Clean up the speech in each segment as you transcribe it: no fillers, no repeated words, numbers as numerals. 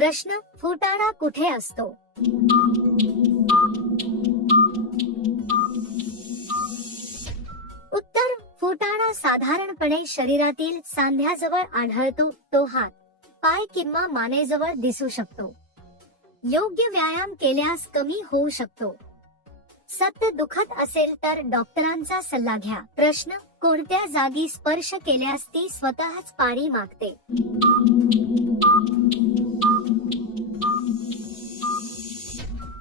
प्रश्न, फुटाणा कुठे असतो? उत्तर, फुटाणा साधारणपणे शरीरातील सांध्याजवळ आढळतो. तो हात, पाय किंवा मानेजवळ दिसू शकतो. योग्य व्यायाम केल्यास कमी होऊ शकतो. सतत दुखत असेल तर डॉक्टरांचा सल्ला घ्या. प्रश्न, कोणत्या जागी स्पर्श केल्यास ती स्वतःच पाणी मागते?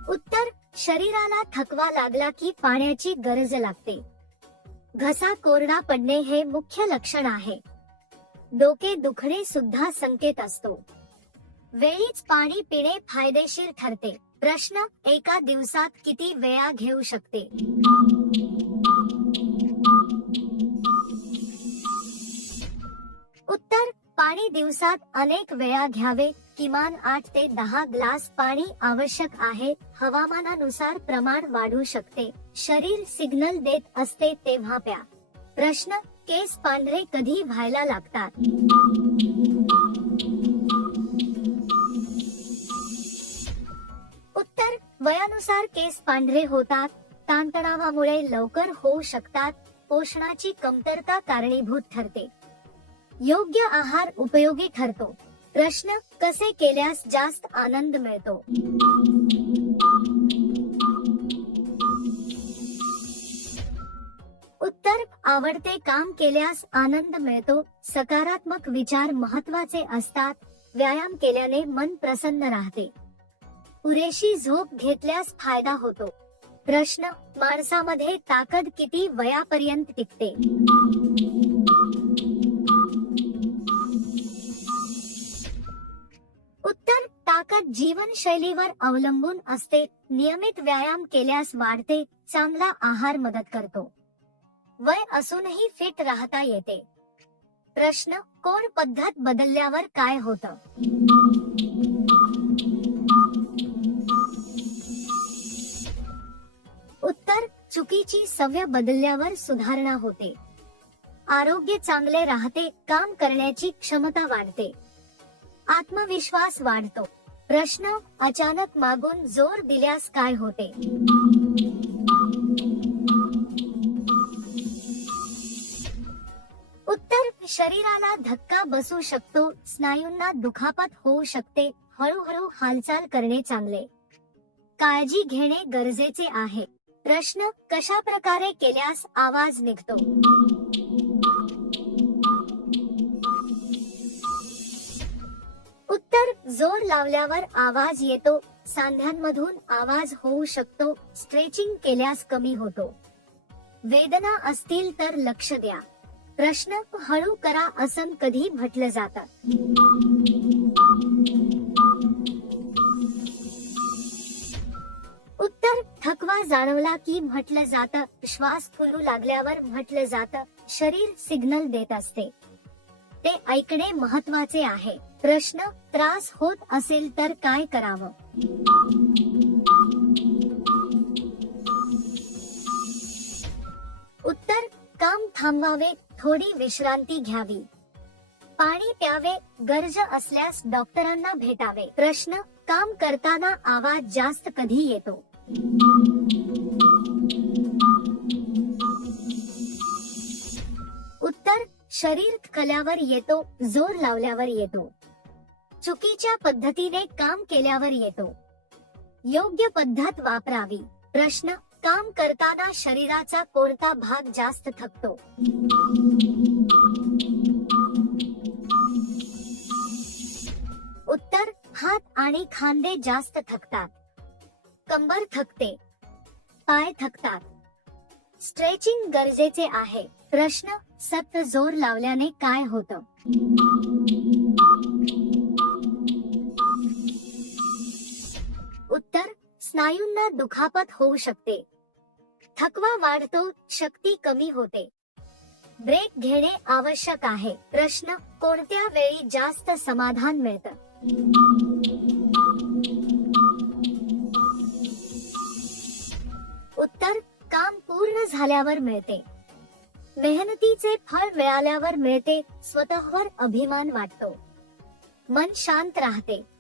उत्तर, शरीराला थकवा लागला की पाण्याची गरज लागते. घसा कोरडा पडणे हे मुख्य लक्षण आहे. डोके दुखणे सुद्धा संकेत असतो. वेळीच पाणी पिणे फायदेशीर ठरते. प्रश्न, एका दिवसात किती वेळा घेऊ शकते? उत्तर, पाणी दिवसात अनेक वेळा घ्यावे. किमान 8 ते 10 ग्लास पाणी आवश्यक आहे. हवामानानुसार प्रमाण वाढू शकते. शरीर सिग्नल देत असते तेव्हा प्या. प्रश्न, केस पांढरे कधी व्हायला लागतात? उत्तर, वयानुसार केस पांढरे होतात. ताणतणावामुळे लवकर होऊ शकतात. पोषणाची कमतरता कारणीभूत ठरते. योग्य आहार उपयोगी ठरतो. प्रश्न, कसे केल्यास जास्त आनंद मिळतो? उत्तर, आवडते काम केल्यास आनंद मिळतो. सकारात्मक विचार महत्वाचे असतात. व्यायाम केल्याने मन प्रसन्न राहते. पुरेशी झोप घेतल्यास फायदा होतो. प्रश्न, माणसामध्ये ताकद किती वयापर्यंत टिकते? उत्तर, ताकद जीवनशैलीवर अवलंबून असते. नियमित व्यायाम केल्यास वाढते. चांगला आहार मदत करतो. वय असूनही फिट राहता येते. प्रश्न, कोण पद्धत बदलल्यावर काय होतं? उत्तर, चुकीची सवय बदलल्यावर सुधारणा होते. आरोग्य चांगले राहते. काम करण्याची क्षमता वाढते. आत्मविश्वास वाढतो. प्रश्न, अचानक मागून जोर दिल्यास काय होते? उत्तर, शरीराला धक्का बसू शकतो. स्नायूंना दुखापत होऊ शकते. हळूहळू हालचाल करणे चांगले. काळजी घेणे गरजेचे आहे. प्रश्न, कशा प्रकारे केल्यास आवाज निघतो? उत्तर, जोर लावल्यावर आवाज येतो. सांध्यांमधून आवाज होऊ शकतो. स्ट्रेचिंग केल्यास कमी होतो. वेदना असतील तर लक्ष द्या. प्रश्न, हळू करा असं कधी म्हटलं जातं? उत्तर, थकवा जाणवला की म्हटलं जातं. श्वास फुलू लागल्यावर म्हटलं जातं. शरीर सिग्नल देत असते. ते ऐकणे महत्वाचे आहे. प्रश्न, त्रास होत असेल तर काय करावं? उत्तर, काम थांबवावे. थोडी विश्रांती घ्यावी. पाणी प्यावे. गरज असल्यास डॉक्टरांना भेटावे. प्रश्न, काम करताना आवाज जास्त कधी येतो? उत्तर, शरीर थकल्यावर येतो. जोर लावल्यावर येतो. चुकीच्या पद्धतीने काम केल्यावर येतो. योग्य पद्धत वापरावी. प्रश्न, काम करताना शरीराचा कोणता भाग जास्त थकतो? उत्तर, हात आणि खांदे जास्त थकतात. कंबर थकते. पाय थकतात. स्ट्रेचिंग गरजेचे आहे. प्रश्न, सतत जोर लावल्याने काय होतं? उत्तर, स्नायूंना दुखापत होऊ शकते. थकवा वाढतो. शक्ती कमी होते. ब्रेक घेणे आवश्यक आहे. प्रश्न, कोणत्या वेळी जास्त समाधान मिळतं? उत्तर, काम पूर्ण झाल्यावर मिळते. मेहनतीचे फळ मिळाल्यावर मिळते. स्वतःवर अभिमान वाटतो. मन शांत राहते.